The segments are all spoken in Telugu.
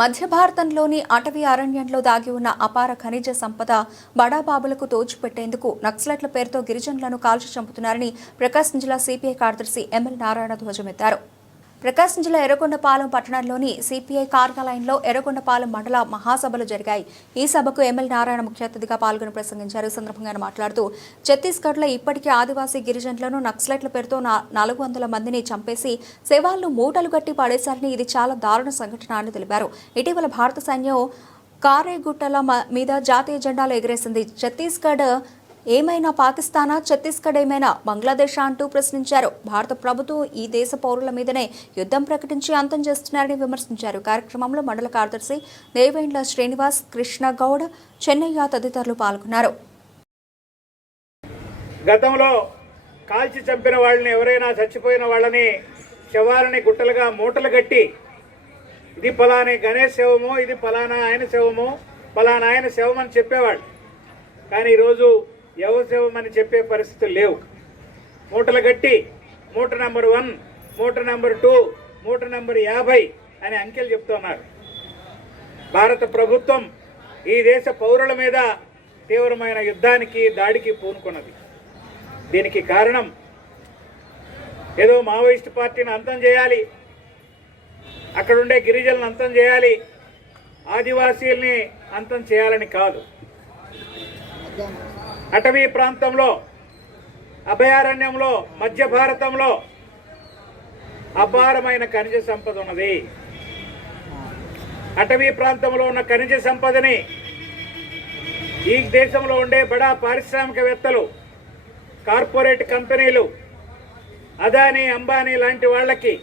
మధ్య భారతంలోని అటవీ అరణ్యంలో దాగి ఉన్న అపార ఖనిజ సంపద బడాబాబులకు తోచిపెట్టేందుకు నక్సలైట్ల పేరుతో గిరిజనులను కాల్చి చంపుతున్నారని ప్రకాశం జిల్లా సిపిఐ కార్యదర్శి ఎంఎల్ నారాయణ ధ్వజమెత్తారు. ప్రకాశం జిల్లా ఎర్రగొండపాలెం పట్టణంలోని సిపిఐ కార్యాలయంలో ఎర్రగొండపాలెం మండల మహాసభలు జరిగాయి. ఈ సభకు ఎమ్మెల్యే నారాయణ ముఖ్య అతిథిగా పాల్గొని ప్రసంగించారు. సందర్భంగా మాట్లాడుతూ ఛత్తీస్గఢ్లో ఇప్పటికే ఆదివాసీ గిరిజనులను నక్సలైట్ల పేరుతో నాలుగు వందల మందిని చంపేసి శవాలను మూటలు కట్టి పడేశారని ఇది చాలా దారుణ సంఘటన అని తెలిపారు. ఇటీవల భారత సైన్యం కారేగుట్టల మ- మీద జాతీయ జెండాలు ఎగరేసింది. ఛత్తీస్గఢ్ ఏమైనా పాకిస్తానా ఛత్తీస్గఢ్ ఏమైనా బంగ్లాదేశ్ అంటూ ప్రశ్నించారు. భారత ప్రభుత్వం ఈ దేశ పౌరుల మీదనే యుద్ధం ప్రకటించి అంతం చేస్తున్నారని విమర్శించారు. కార్యక్రమంలో మండల కార్యదర్శి దేవేండ్ల శ్రీనివాస్ కృష్ణ గౌడ్ చెన్నయ్య తదితరులు పాల్గొన్నారు. గతంలో కాల్చి చంపిన వాళ్ళని ఎవరైనా చచ్చిపోయిన వాళ్ళని శవాలని గుట్టలుగా మూటలు కట్టి ఇది ఫలాని గణేష్ శవము ఇది ఫలానా ఆయన శవము ఫలానా ఆయన శవం అని చెప్పేవాళ్ళు. కానీ ఈరోజు ఎవరి అని చెప్పే పరిస్థితులు లేవు. మూటలు గట్టి మూట నెంబర్ వన్ మూట నెంబర్ టూ మూట నెంబర్ యాభై అని అంకెలు చెప్తున్నారు భారత ప్రభుత్వం ఈ దేశ పౌరుల మీద తీవ్రమైన యుద్ధానికి దాడికి పూనుకున్నది. దీనికి కారణం ఏదో మావోయిస్ట్ పార్టీని అంతం చేయాలి అక్కడుండే గిరిజనులను అంతం చేయాలి ఆదివాసీల్ని అంతం చేయాలని కాదు. అటవీ ప్రాంతంలో అభయారణ్యంలో మధ్య భారతంలో అపారమైన ఖనిజ సంపద ఉన్నది. అటవీ ప్రాంతంలో ఉన్న ఖనిజ సంపదని ఈ దేశంలో ఉండే బడా పారిశ్రామికవేత్తలు కార్పొరేట్ కంపెనీలు అదానీ అంబానీ లాంటి వాళ్ళకి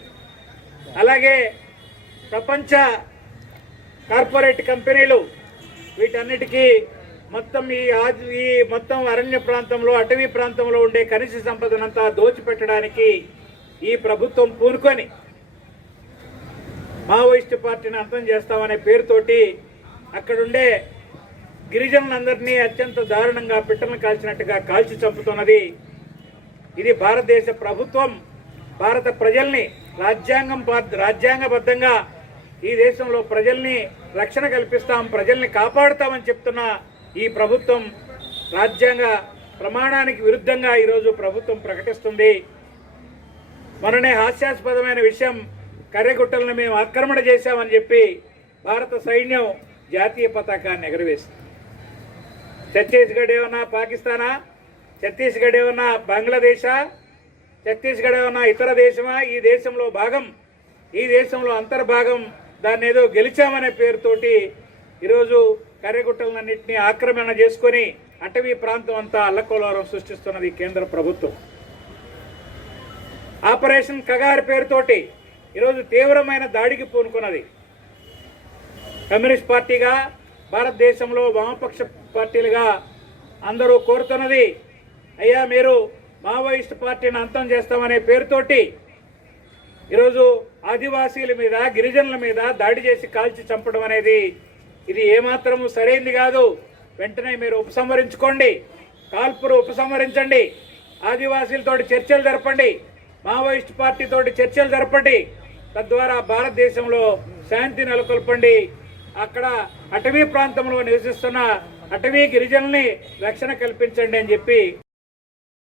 అలాగే ప్రపంచ కార్పొరేట్ కంపెనీలు వీటన్నిటికీ మొత్తం ఈ ఈ మొత్తం అరణ్య ప్రాంతంలో అటవీ ప్రాంతంలో ఉండే ఖనిజ సంపదనంతా దోచిపెట్టడానికి ఈ ప్రభుత్వం పూనుకొని మావోయిస్టు పార్టీని అంతం చేస్తామనే పేరుతోటి అక్కడుండే గిరిజనులందరినీ అత్యంత దారుణంగా పిట్టలను కాల్చినట్టుగా కాల్చి చంపుతున్నది. ఇది భారతదేశ ప్రభుత్వం భారత ప్రజల్ని రాజ్యాంగం రాజ్యాంగబద్ధంగా ఈ దేశంలో ప్రజల్ని రక్షణ కల్పిస్తాం ప్రజల్ని కాపాడుతామని చెప్తున్న ఈ ప్రభుత్వం రాజ్యాంగ ప్రమాణానికి విరుద్ధంగా ఈరోజు ప్రభుత్వం ప్రకటిస్తుంది. మొన్ననే హాస్యాస్పదమైన విషయం కర్రెగుట్టలను మేము ఆక్రమణ చేశామని చెప్పి భారత సైన్యం జాతీయ పతాకాన్ని ఎగరవేసింది. ఛత్తీస్గఢ్ ఏమన్నా పాకిస్తానా? ఛత్తీస్గఢ్ ఏమన్నా బంగ్లాదేశా? ఛత్తీస్గఢ్ ఏమన్నా ఇతర దేశమా? ఈ దేశంలో భాగం ఈ దేశంలో అంతర్భాగం దాన్ని ఏదో గెలిచామనే పేరుతోటి ఈరోజు కర్రెగుట్టలన్నింటినీ ఆక్రమణ చేసుకొని అటవీ ప్రాంతం అంతా అల్లకోలారం సృష్టిస్తున్నది కేంద్ర ప్రభుత్వం. ఆపరేషన్ కగార్ పేరుతోటి ఈరోజు తీవ్రమైన దాడికి పూనుకున్నది. కమ్యూనిస్ట్ పార్టీగా భారతదేశంలో వామపక్ష పార్టీలుగా అందరూ కోరుతున్నది అయ్యా మీరు మావోయిస్ట్ పార్టీని అంతం చేస్తామనే పేరుతోటి ఈరోజు ఆదివాసీల మీద గిరిజనుల మీద దాడి చేసి కాల్చి చంపడం అనేది ఇది ఏమాత్రము సరైంది కాదు. వెంటనే మీరు ఉపసంహరించుకోండి. కాల్పురు ఉపసంహరించండి. ఆదివాసీలతోటి చర్చలు జరపండి. మావోయిస్ట్ పార్టీతోటి చర్చలు జరపండి. తద్వారా భారతదేశంలో శాంతి నెలకొల్పండి. అక్కడ అటవీ ప్రాంతంలో నివసిస్తున్న అటవీ గిరిజనుల్ని రక్షణ కల్పించండి అని చెప్పి